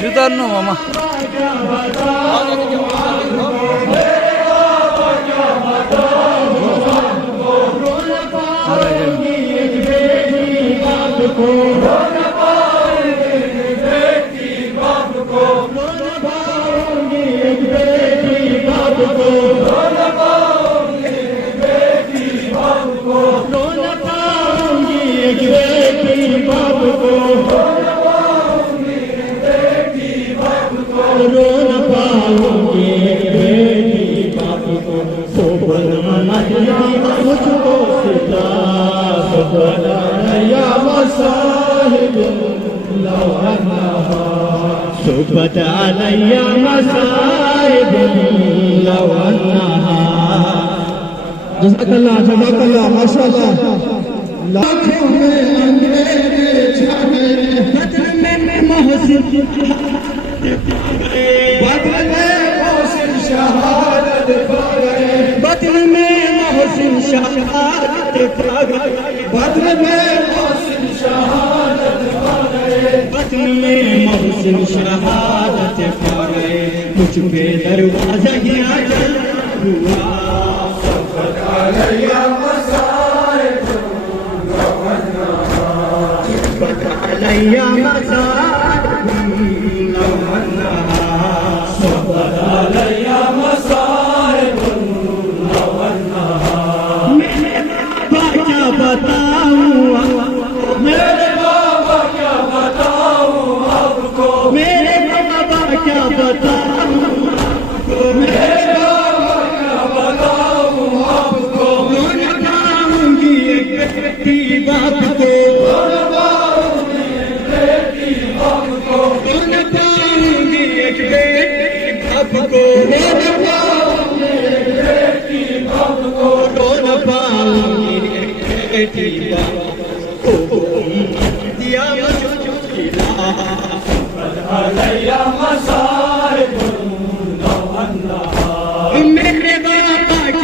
Jutarno mama. سبت علي مصائب لو أنها جزاك الله ما شاء الله लाखों में अंधेरे छाने बदल में मोहसिन शहादत पा गए बदल में मोहसिन शहादत पा गए बदल में मोहसिन शहादत पा गए बदल में मोहसिन शहादत पा गए मुझ पे दरवाजा ही अजल हुआ सफर अलैया मसाइब علي مصائب لو أنها صبر علي مصائب لو أنها मेरे बाबा क्या बताऊं मेरे बाबा क्या बताऊं आपको मेरे बाबा क्या बताऊं मेरे बाबा क्या बताऊं आपको मैं बताऊंगी एक बेटी बाप को मेरे बाबा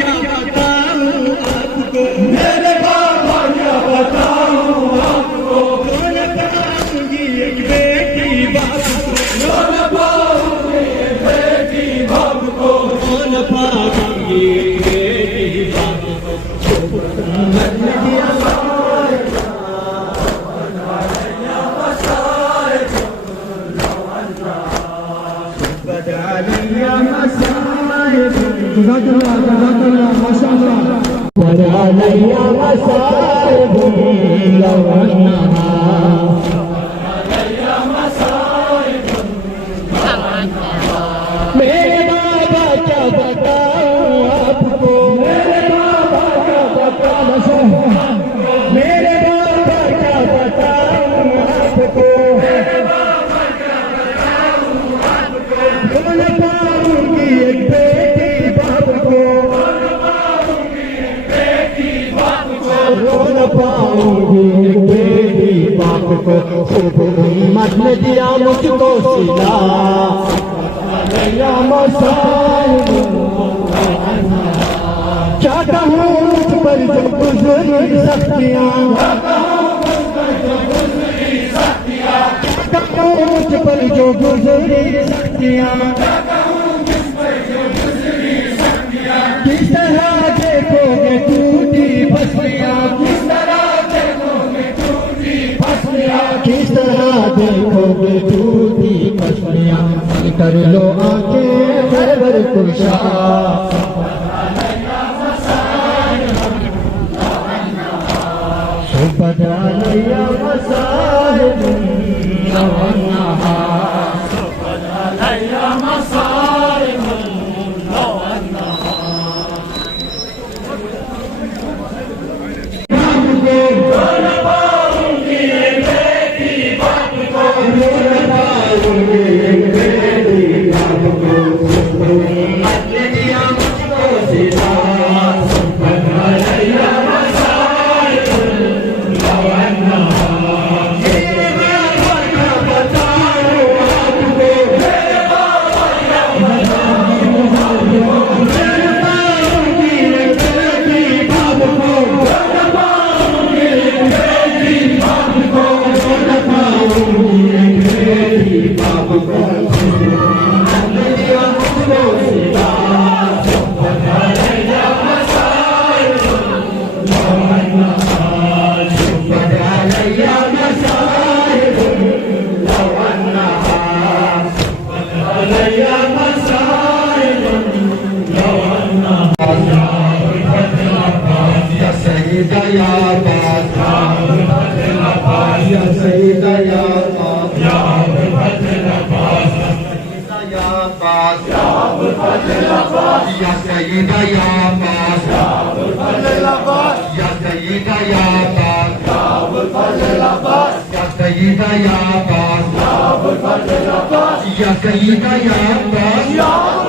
क्या बताऊं आपको मेरे बाबा क्या बताऊं आपको जज़ाकल्लाह माशाअल्लाह वरालैया मसाइबुन लौ अन्नहा मेरे बाबा क्या बताऊं आपको मेरे बाबा क्या बताऊं मेरे बाबा क्या बताऊं आपको बोल पाऊंगी एक बेटी बाप को बोल पाऊंगी एक बेटी बाप को खूब उम्मत ने दिया मुझको सिला क्या कहूँ मुझ पर जो गुजरी सख्तियाँ क्या कहूँ मुझ पर जो गुजरी सख्तियाँ किस तरह देखोगे टूटी फसलियाँ किस तरह देखोगे टूटी फसलियाँ किस तरह देखोगे टूटी फसलियाँ कर लो आंखें खैबर कुशा सुबहानल्लाह मसाहिबुन लौ अन्नहा सुबहानल्लाह मसाहिबुन लौ अन्नहा बोल पाऊंगी एक बेटी बाप को बोल पाऊंगी एक बेटी बाप को उम्मत ने दिया मुझको सिला सुबहानल्लाह मसाइबुन लौ अन्नहा मेरे बाबा क्या बताऊं आपको मेरे बाबा क्या बताऊं आपको मेरे पाऊंगी एक बेटी बाप को बोल पाऊंगी एक बेटी बाप को बोल पाऊंगी एक बेटी बाप को Ya Sayyida ya Abbas Ya Abul Fazl Abbas Ya Sayyida ya Abbas Ya Abul Fazl Abbas Ya Sayyida ya Abbas Ya Abul Fazl Abbas Ya Sayyida ya Abbas Ya